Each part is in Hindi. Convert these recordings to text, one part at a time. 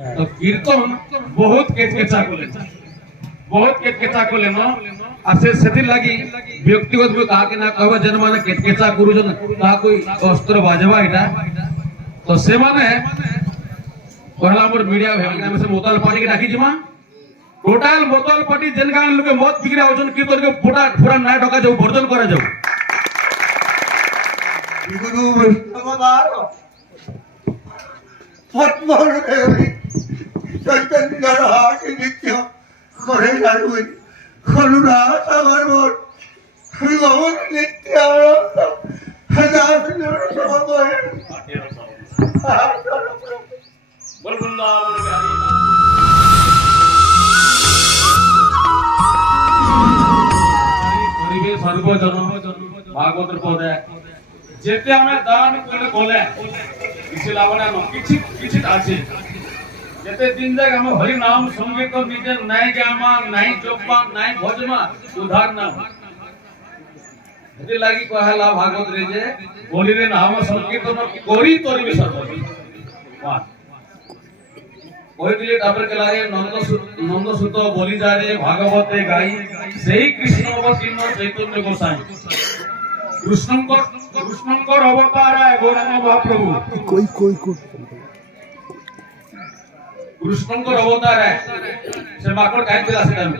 तो कीर्तन बहुत केचकेचा को लेनो आसे सेति लागि व्यक्तिगत भी कहा के ना कहबा जन माने केचकेचा गुरुजन कहा कोई अस्त्र बाजवा इटा तो से माने पहला हमर मीडिया भेल में से मोतल पार्टी के डाकी जिमा टोटल मोतल पार्टी जन गान लोग मत बिगड़ा ओजन कीर्तन के पूरा पूरा ना ढका जाऊ वर्जन करे जाऊ गुरु वैष्णवदार पद्मदेवी चैतन्य हाट नित्य करे जानुई करुणा सागर मोर हरिओम नित्य आनंद हजार समय बोल वृंदावन बिहारी परिवेश सर्वजन भागवत पद जेते हमें दान कोले किसी लावना न किछि আছে जेते दिन जाग हम हरि नाम संगीत निजे নাই गामा নাই जपमा নাই भजमा उधार ना एते लागि कहला भागवत रे जे बोली रे नाम संकीर्तन कोरी तोरी सर्वजन वाह कोई दिले तापर के लागे नंद सुत बोली जा रे भागवते गाई सेही कृष्ण अवतीर्ण चैतन्य गोसाई कृष्णंकर अवतार है गौरांग महाप्रभु कोई कृष्णंकर अवतार है से माकड़ काहे चला से टाइम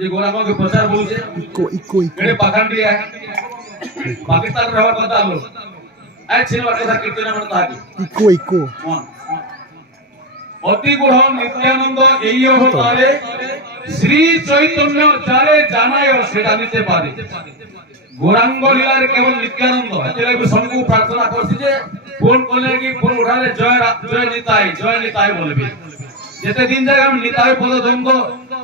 ये गौरांग के प्रचार बोलजे कोई केड़े पाखंडी है पाकिस्तान रहवा कथा लो आय छिन वाला कथा कीर्तन मन ताकी इको अति गुण नित्यानंद एई अवतारे श्री चैतन्य जारे जानाय सेटा निते पारे गौरांग लीलार केवल नित्यानंद एते भी सबको प्रार्थना करछि जे फोन कोले की फोन उठाले जय निताई बोलबे जेते दिन जाय हम निताई पद धंग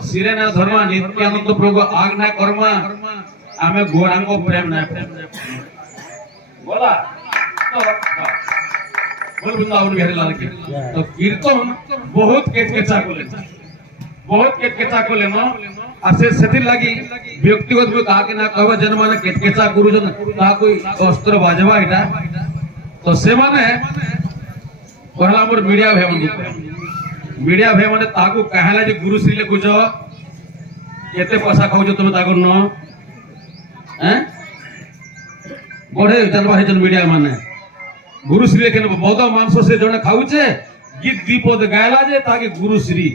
सिरे ना धर्मा नित्यानंद प्रभु आज्ञा कर्मा हमें गौरांग प्रेम ना बोला तो बोल वृंदावन बिहारी लाल की तो कीर्तन बहुत केचकेचा को लेनो आसे सेति लागि व्यक्तिगत भी कहा के ना कहबा जन माने केचकेचा गुरुजन कहा कोई अस्त्र बाजवा इटा तो से माने पहला हमर मीडिया भे माने ताकू कहला जे गुरु श्री लेखुछ एते पैसा खाउछ तुम ताको न हैं बड़े जनवा हे जन मीडिया माने गुरु श्री लेखन बहुत मांस से जने खाउछे गीत दीपद गायला जे ताके गुरु श्री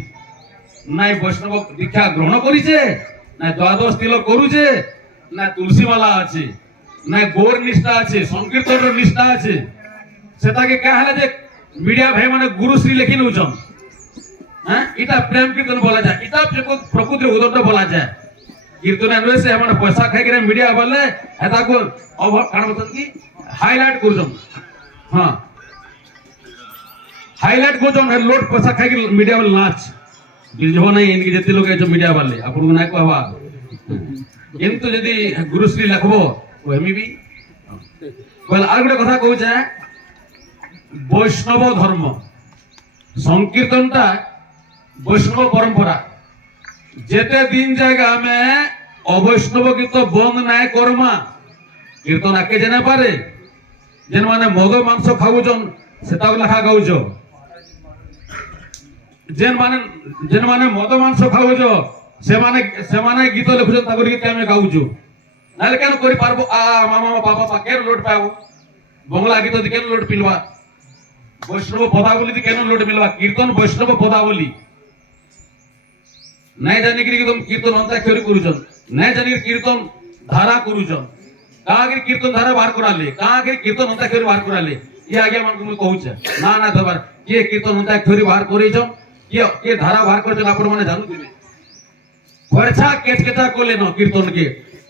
नाई वैष्णव दीक्षा ग्रहण करिछे ना द्वादश तिलक करूछे ना तुलसी माला আছে ना गौर निष्ठा আছে संकीर्तन निष्ठा আছে সেটাকে कहला जे मीडिया भाई माने गुरु श्री लेखि नउछन हां इटा प्रेम कीर्तन बोला जाय इटा प्रकृति उदंड बोला जाय कीर्तन अनवे से हमन पैसा खाइ के मीडिया वाले एता को अब कान बतन की हाईलाइट करजन हां हाईलाइट को जन लोड पैसा खाइ के मीडिया वाले नाच गिरजो नहीं इनके जति लोग जो मीडिया वाले आपन ना कहवा किंतु यदि गुरु श्री लखबो ओमी भी बोल आर गोटे कथा कहू छे वैष्णव धर्म संकीर्तनटा वैष्णव परंपरा जेते दिन जाएगा हमें अवैष्णव गीत बंद नाय करमा कीर्तन आके जने पारे जेन माने मद मांस खाउजन सेटा लखा गाउजो जेन माने मद मांस खाउछ से माने गीत लिखुछन ताकर गीत हमें गाउछु नाले केन करि पारबो आ मामा पापा केन लोड पाबो बंगला गीत दि केन लोड पिलवा वैष्णव पदावली दि केन लोड मिलवा कीर्तन वैष्णव पदावली नै जानि कि एकदम कीर्तन अंता खेरी करूछन नै जानि कीर्तन धारा करूछन कहा के कीर्तन धारा बाहर कराले कहा के कीर्तन अंता खेरी बाहर कराले ये आगे मन को कहूछ ना दबार के कीर्तन अंता खेरी बाहर करिछन के धारा बाहर कर आपण माने जानू दिले वर्षा केचकेचा को लेनो कीर्तन के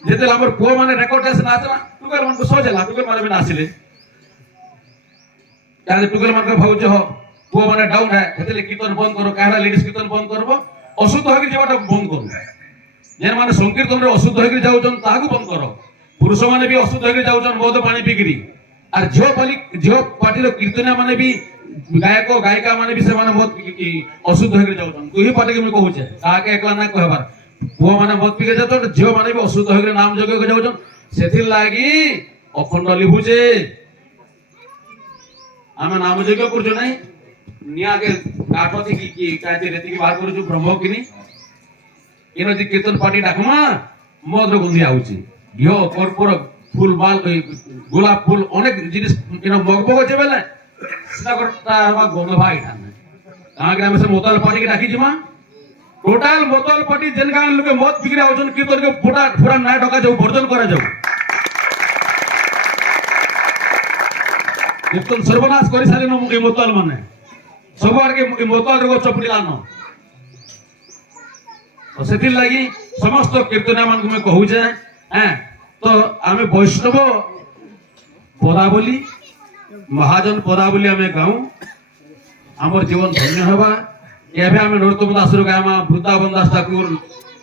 जेते हमर पो माने रेकॉर्ड से नाचला टुकर मन को सोजेला टुकर माने में नाचिले ताले टुकर मन को भाउज हो पो माने डाउन है हेतले कीर्तन बंद करो कहला लेडीज कीर्तन बंद करबो अशुद्ध होके जेवाटा बंद करो जेन माने संकीर्तन रे अशुद्ध होके जाउजन ताकू बंद करो पुरुष माने भी अशुद्ध होके जाउजन मद पानी पीकरी और जो पार्टी रो कीर्तनिया माने भी गायक गायिका माने भी से माने बहुत अशुद्ध होके जाउछन कोही पाटे के मैं कहू छे का के एकला ना कहबार वो माने बहुत पीके जातो जो माने भी अशुद्ध होके नाम जगे के जाउछन सेथिर लागी अखंड लिभुजे आमे नाम जगे करजो नै निया के काटो थी कि कहते रहती कि बात करो जो ब्रह्म किनी इनो जी कीर्तन पार्टी डाकमा मद्र गंधी आउची घिओ कर्पूर फूल बाल गोलाप फूल अनेक जिनिस इनो मगबग আছে বেলে সেটা করতা হবা গন্ধ ভাই ঠানে কাঁ গ্রামে সে মোতাল পার্টি के डाकी जिमा टोटल मोतल पार्टी जेन गान लोके मत बिक्री आउछन कीर्तन के फोटा फोरा ना ढका जाऊ वर्जन करा जाऊ कीर्तन सर्वनाश करि साले न मुके मोतल माने सबआर के मोतल रो चपड़ी लानो तो सेति लागि समस्त कीर्तनिया मान में कहू जे हैं तो आमे वैष्णव पदावली महाजन पदावली आमे गाऊ हमर जीवन धन्य होबा एबे आमे नरोत्तम दास रो गामा वृंदावन दास ठाकुर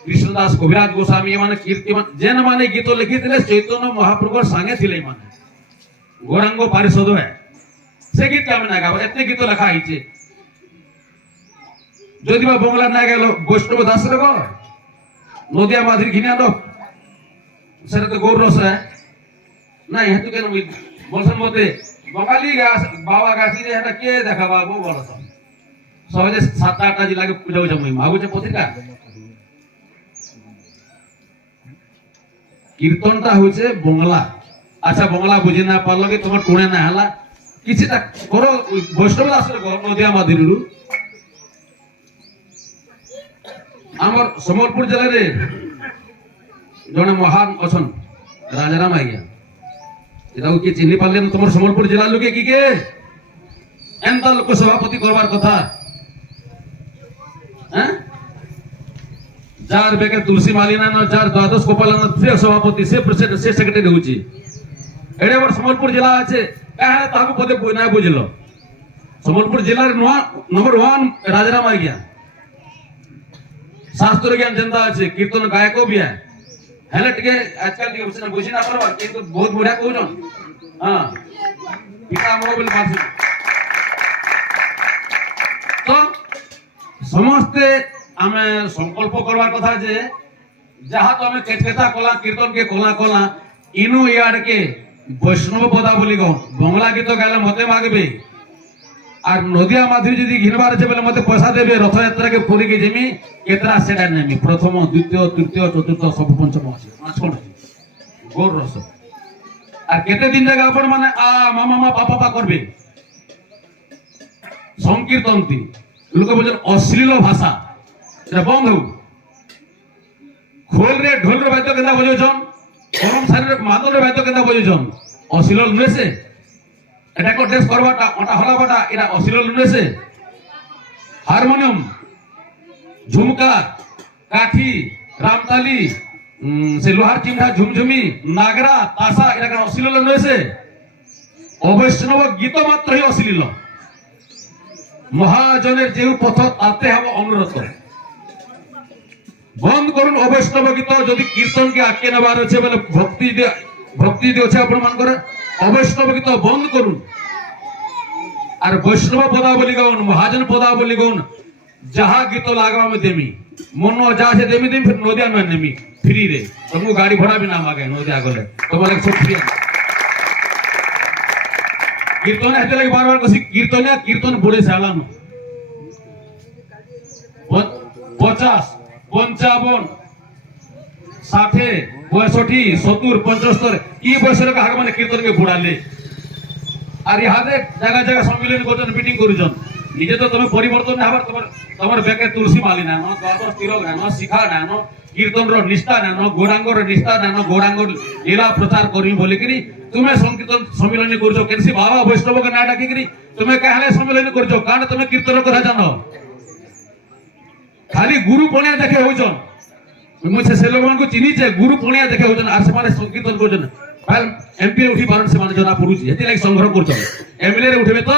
कृष्णदास कविराज गोस्वामी माने कीर्तिमान जेन माने गीत लिखिथिले चैतन्य महाप्रभु संगे थिले माने गौरांग पारिषद है से गीत आमे ना गाबो एते गीत लिखा आइছে যদি বা বাংলা না গেল বৈষ্ণব দাস রে গো নদিয়া মাঝির ঘিনা দো সেটা তো গৌর রস না হেতু কেন বলছেন মতে বঙ্গালী গাছ বাবা গাছি রে এটা কে দেখাবা বউ বলছ সহজে 7-8টা জিলাকে পূজা জমই মাগুছে পত্রিকা কীর্তনটা হচ্ছে বাংলা আচ্ছা বাংলা বুঝি না পারলো কি তোমার টুনে না হলা কিছুটা করো বৈষ্ণব দাস রে গো নদিয়া মাঝিরু আমার সম্বলপুর জেলার জনে মহান অছন রাজারাম আজ্ঞা এটাও কি চিনি পারলেন তোমার সম্বলপুর জেলার লোকে কি কে এনতা লোক সভাপতি করবার কথা হ্যাঁ যার বেকে তুলসী মালিনা না যার দ্বাদশ গোপালন সে সভাপতি সে প্রেসিডেন্ট সে সেক্রেটারি হচ্ছে এড়ে বড় সম্বলপুর জেলা আছে কাহলে তাকে পদে না বুঝলো সম্বলপুর জেলার নম্বর 1 রাজারাম আজ্ঞা शास्त्र ज्ञान जनता আছে कीर्तन गायको भी है हेले टिके आजकल के ऑप्शन बुझी ना परबा किंतु बहुत बढ़िया कहउन हां पिता हमरो बोल बात तो समस्ते हमें संकल्प करवार कथा जे जहा तो हमें केटकेता कला कीर्तन के कला इनु यार के वैष्णव पदा बोली गो बांग्ला गीत गाले मते मागबे আর নদিয়া মাধুরী যদি ঘিনবার আছে বলে মতে পয়সা দেবে রথযাত্রা কে পুরী কে যেমি কেতরা সেটা নেমি প্রথম দ্বিতীয় তৃতীয় চতুর্থ সব পঞ্চম আছে পাঁচখন আছে গৌর রস আর কেতে দিন জায়গা আপন মানে মামা পাপা করবে সংকীর্তনতি লোক বলেন অশ্লীল ভাষা এটা বন্ধ হোক খোল রে ঢোল রে বাদ্য কেন্দা বজেছন গরম শারীর মাদল রে বাদ্য কেন্দা বজেছন অশ্লীল নয়েছে এটা কো ড্রেস করবাটা ওটা হলাবাটা এটা অশ্লীল নয়েছে হারমোনিয়াম ঝুমকা কাঠি রামতালি সে লোহার চিমটা ঝুমঝুমি নাগরা তাসা এটা অশ্লীল নয়েছে অবৈষ্ণব গীত মাত্রই অশ্লীল মহাজনের যে পথ তাতে হব অনুরত বন্ধ করুন অবৈষ্ণব গীত যদি কীর্তনকে আটকে নেবার আছে বলে ভক্তি দিয়ে আছে আপন মান করে অবৈষ্ণব গীত বন্ধ করুন আর বৈষ্ণব পদাবলী গাউন মহাজন পদাবলী গাউন যাহা গীত লাগাও আমি দেমি মন যা আছে দেমি ফির নদিয়া নয় নেমি ফ্রি রে তোমাকে গাড়ি ভাড়া भी ना मागे নদিয়া গলে তোমাকে সব ফ্রি কীর্তন এতে লাগে বারবার কইছি কীর্তন বলে চালানো 50 55 60 65 70 75 ई বয়সের কাহাক মানে কীর্তন কে বুড়ালে আর ইহাদে জায়গা জায়গা সম্মিলন করছেন মিটিং করছেন নিজে তো তুমি পরিবর্তন না হবার তোমার বেকে তুলসী মালি না দ্বাদশ তিলক না শিখা না কীর্তন র নিষ্ঠা না গৌরাঙ্গ র নিষ্ঠা না গৌরাঙ্গ লীলা প্রচার করি বলি কি তুমি সংকীর্তন সম্মিলন করছো কেনসি বাবা বৈষ্ণব কে না ডাকি কি তুমি কাহলে সম্মিলন করছো কারণ তুমি কীর্তন কথা জানো খালি গুরু পণিয়া দেখে হইছন मुझे से लोग को चिनी छे गुरु पुण्या देखे होजन आर से माने संकीर्तन करजन फाइल एमपी उठी पारन से माने जना पुरुष हेती लागी संग्रह करछन एमएलए रे उठबे तो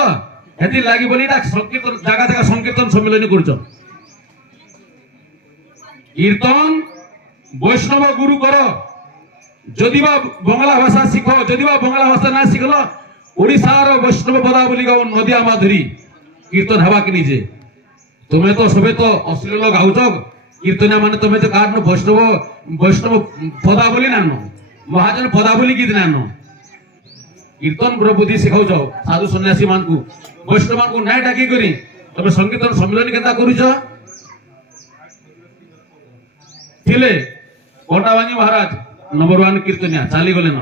हेती लागी बोली ना संकीर्तन जागा जागा संकीर्तन सम्मेलन करछन कीर्तन वैष्णव गुरु करो जदिबा बांग्ला भाषा शिखो जदिबा बांग्ला भाषा ना शिखलो ओडिसार वैष्णव पदावली गाउन नदिया माधुरी कीर्तन हवा कि निजे तुम्हें तो सबे तो अश्लील गाउछो कीर्तनिया माने तुम्हें तो कारण वैष्णव पदावली नानो महाजन पदावली गीत नानो कीर्तन प्रबुद्धि सिखाउछ साधु सन्यासी मान को वैष्णव मान को नाय डाकी करी तबे संगीत सम्मेलन केता करूछ थिले कोटावानी महाराज नंबर 1 कीर्तनिया चाली गले न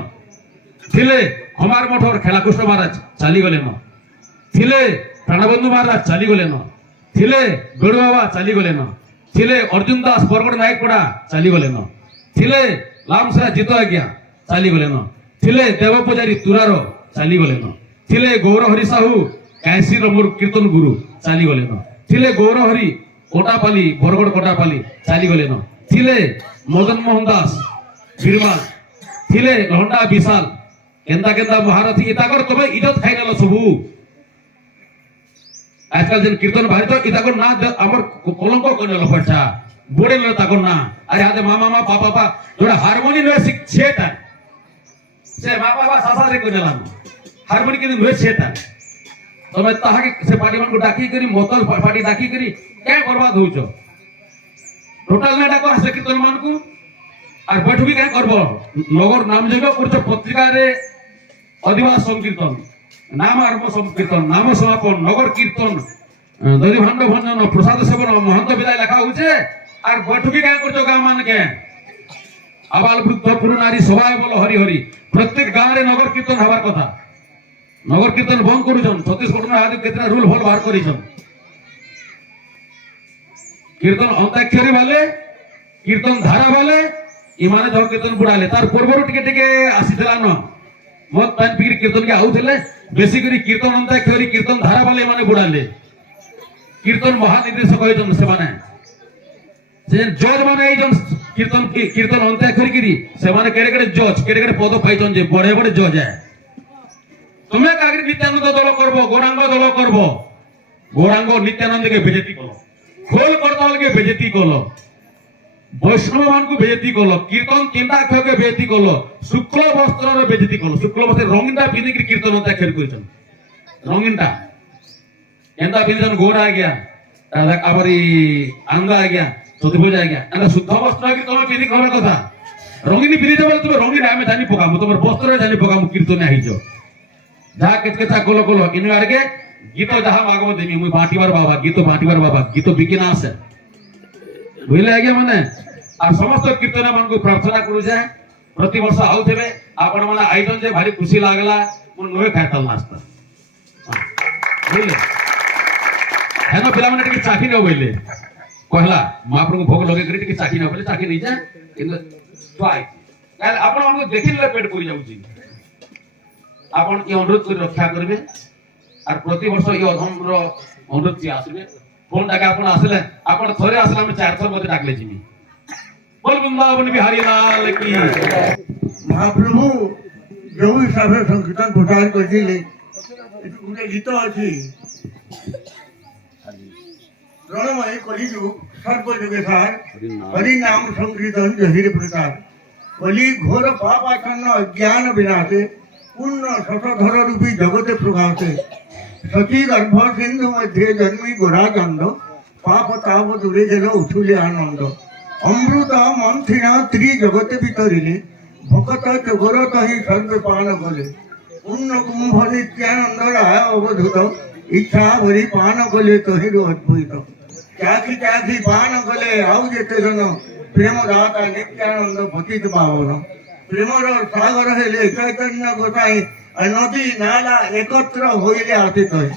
थिले खमार मठर खेलाकृष्ण महाराज चाली गले न थिले प्राणबंधु महाराज चाली गले न थिले गड़ु बाबा चाली गले न थिले अर्जुन दास बरगड़ नायक पड़ा चाली गले न थिले लामसरा जीतो आज्ञा चाली गले न थिले देव पुजारी तुरारो चाली गले न थिले गौर हरि साहू कैसी मोर कीर्तन गुरु चाली गले न थिले गौर हरि कोटापाली बरगड़ कोटापाली चाली गले न थिले मदन मोहन दास बिरमाल थिले घंटा विशाल केंदा केंदा महारथी इताकर तबे इज्जत खाइनेल सबू आजकल जन कीर्तन भारी तो इताकर ना हमर कलंक कनेल पछा बोडेल ताकर ना अरे हाते मामा मामा पापा पापा जोड़ा हारमोनी न छेटा से मामा पापा सासा रे कनेला हारमोनी के न छेटा तबे ताहा के से पार्टी मन को डाकी करी मोतल पार्टी डाकी करी क्या बर्बाद होउछो टोटल ना डाको हसे कीर्तन मान को আর বৈঠকি কে করব নগর নামযোগ্য পরিচয় পত্রিকা রে অধিবাস সংকীর্তন নাম আরম্ভ সংকীর্তন নাম সমাপন নগর কীর্তন দৈরি ভান্ড ভঞ্জন প্রসাদ সেবন মহন্ত বিদায় লেখা হচ্ছে আর বৈঠকি কে করছো গাঁ মানকে আবাল বৃদ্ধ পুরু নারী সবাই বলো হরি হরি প্রত্যেক গাঁ রে নগর কীর্তন হবার কথা নগর কীর্তন বন্ধ করুছন ছত্তিশগড় মে আদি কেতরা রুল ভল বাহার করিছন কীর্তন অন্তাক্ষরী বলে কীর্তন ধারা বলে इमाने जो कीर्तन बुड़ाले तार पूर्वरु टिके टिके आसीतला न मत पान पीर कीर्तन के आउथले बेसिकली कीर्तन अंताक्षरी कीर्तन धारा वाले माने बुड़ाले कीर्तन महानिर्देशक होइजन से माने जे जज माने एजन कीर्तन अंताक्षरी गिरी से माने केरे केरे जज केरे केरे पद पाइजन जे बड़े बड़े जज है तुमे कागरी नित्यानंद दल करबो गौरांग दल करबो गौरांग नित्यानंद के बेइज्जती कलो खोल करताल के बेइज्जती कलो वैष्णव मान को बेइज्जती कलो कीर्तन केंदा अक्षर के बेइज्जती कलो शुक्ल वस्त्र रे बेइज्जती कलो शुक्ल वस्त्र रंगीनटा पिंदी के कीर्तन होता खेर कइछन रंगीनटा केंदा पिंजन गोर आ गया दादा आबरी आंगा आ गया चतुर्भुज आ गया एंदा शुद्ध वस्त्र के तमे पिंदी करबा कथा रंगीनी पिंदी देबल तमे रंगीन आमे जानि पकामु तमर वस्त्र रे जानि पकामु कीर्तन आइजो जा केचकेचा कलो कलो इन आगे गीत जहा मागो देमी मुई बाटीवार बाबा गीत बिकिना আছে বুঝলে আগে মানে আর সমস্ত কীর্তন মানকু প্রার্থনা করু যে প্রতি বর্ষ আউথেবে আপন মানে আইজন যে ভারি খুশি লাগলা মন নয় খাইতাল নাস্তা বুঝলে হেন পিলা মানে টিকে চাকি ন বইলে কহলা মহাপ্রভু ভোগ লগে করে টিকে চাকি ন বলে চাকি নেই যা কিন্তু ট্রাই কাল আপন মানকু দেখিলে পেট পুরি যাউছি আপন কি অনুরোধ করে রক্ষা করবে আর প্রতি বর্ষ এই অধমর অনুরোধ কি আসবে फोन डाके अपन आसले अपन थोरे आसला में 400 मते डाकले जिमी बोल वृंदावन बिहारी लाल की महाप्रभु जो हिसाब से संकीर्तन प्रचार कर दिले उनके गीत अछि रणमय कलिजुग सर्व जुगे सार हरि नाम संकीर्तन जहिर प्रचार कलि घोर पाप आच्छन्न अज्ञान विनाशे पूर्ण शतधर रूपी जगते प्रभाते सती गर्भ सिंधु मध्य जन्मी गोराचंद पाप ताप दूरे गेल उठुले आनंद अमृत मंथिना त्रि जगते वितरिले भक्त चोगर तही सर्वे पान कले पूर्ण कुंभ नित्यानंद राय अवधूत इच्छा भरी पान कले तहिर अद्भुत चाखी पान कले आउ जेते जन प्रेम दाता नित्यानंद पतित पावन प्रेमर सागर हेले चैतन्य गोसाई नदी नाला एकत्र होइले आतीत है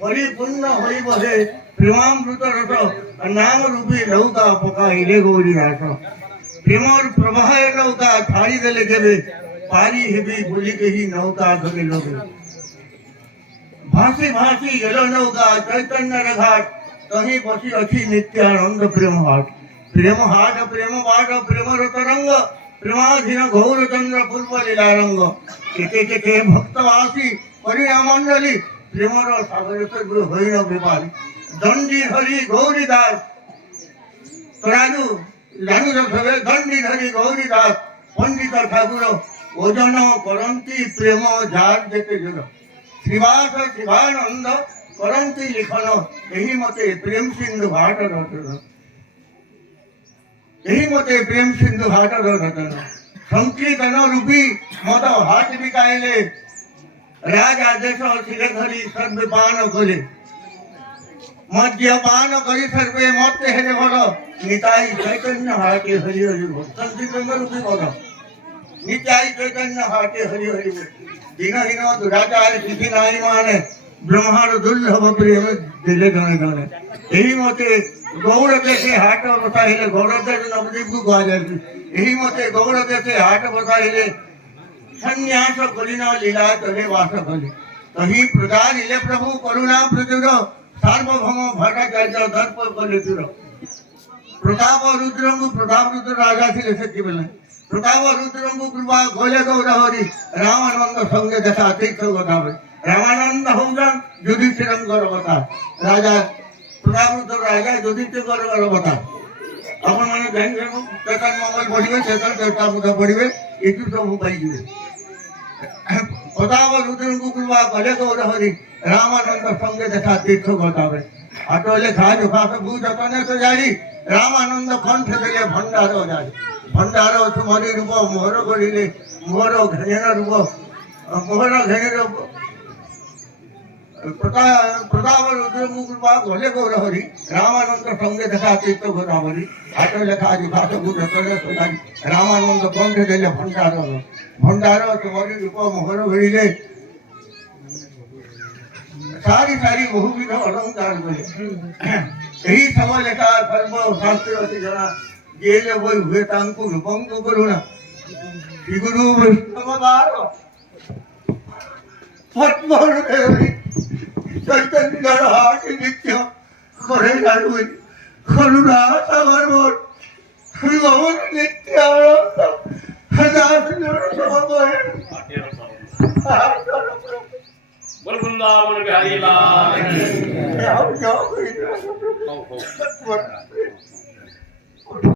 परिपूर्ण होई बहे प्रेमामृत रस नाम रूपी नौका पकाइले गौरी रास प्रेमर प्रवाह नौका छाड़ी देले केबे पारी हेबी बोली केही नौका धरे लोगे भासी भासी गेलो नौका चैतन्य घाट कहीं बसी अछि नित्यानंद प्रेम हाट प्रेम रतरंग प्रेमाधीन गौर चंद्र पूर्व लीला रंग केते केते भक्तवासी परिणामंडली प्रेमर सागर से होइन व्यापारी दंडी हरि गौरी दास तराजु जानू रखबे दंडी हरि गौरी दास पंडित ठाकुर ओजन करंती प्रेम जार जेते जन श्रीवास शिवानंद करंती लिखन एही मते प्रेम सिंधु घाट रचन यही मते प्रेम सिंधु घाट रचन संकीर्तन रूपी मत हाथ बिकाइले राज आदेश शिले धरी सर्वे पान कले मद्यपान करी सर्वे मत हेरे भर निताई चैतन्य हाटे हरि हरि बोल संकीर्तन रूपी बोल निताई चैतन्य हाटे हरि हरि बोल दीनहीन दुराचार तिथि नाई माने ब्रह्मांड दुर्लभ प्रेम दिले गणे गणे यही मते गौड़ देशे हाट बसाइले गौड़ देश नवदीप को कहा जाए यही मते गौड़ देशे हाट बसाइले संन्यास कलिना लीला तले वास कली कहीं प्रदान इले प्रभु करुणा प्रचुर सार्वभौम भट्टाचार्य दर्प कलिचुर प्रताप रुद्रंगु प्रताप रुद्र राजा थे से बेले प्रताप रुद्रंगु कृपा गोले गौर हरि रामानंद संगे देखा तीर्थ गदावे रामानंद होगा युधिष्ठिरंगर बता राजा प्रताप रुद्र राजा युधिष्ठिर बता अपन माने ध्यान रखो चेतन मंगल बढ़िवे चेतन देवता मुदा बढ़िवे एतु सब पाई जिवे प्रताप रुद्रंगु कृपा गोले गौर हरि रामानंद संगे देखा तीर्थ गदावे आटोले खाज खास भूत तने तो जाई रामानंद कंठ देले भंडार जाई भंडार तुम्हारी रूप मोहर करिले मोहर घेन रूप मोहर घेन रूप प्रताप रुद्रंगु कृपा गोले गौर हरि रामानंद संगे देखा तीर्थ गदावरी आटोले खाज खास भूत तने तो जाई रामानंद कंठ देले भंडार तुम्हारी रूप मोहर करिले सारी सारी बहुविध अलंकार बोले यही समय लेखा सर्व शास्त्र अति जना जेले वही हुए तांकु रूपम को करुणा श्री गुरु वैष्णवदार पद्महृदय चैतन्य हाट नित्य करे जारुई करुणा सागर मोर श्री भवन नित्य आनंद हजार समय बोल वृंदावन बिहारी लाल की।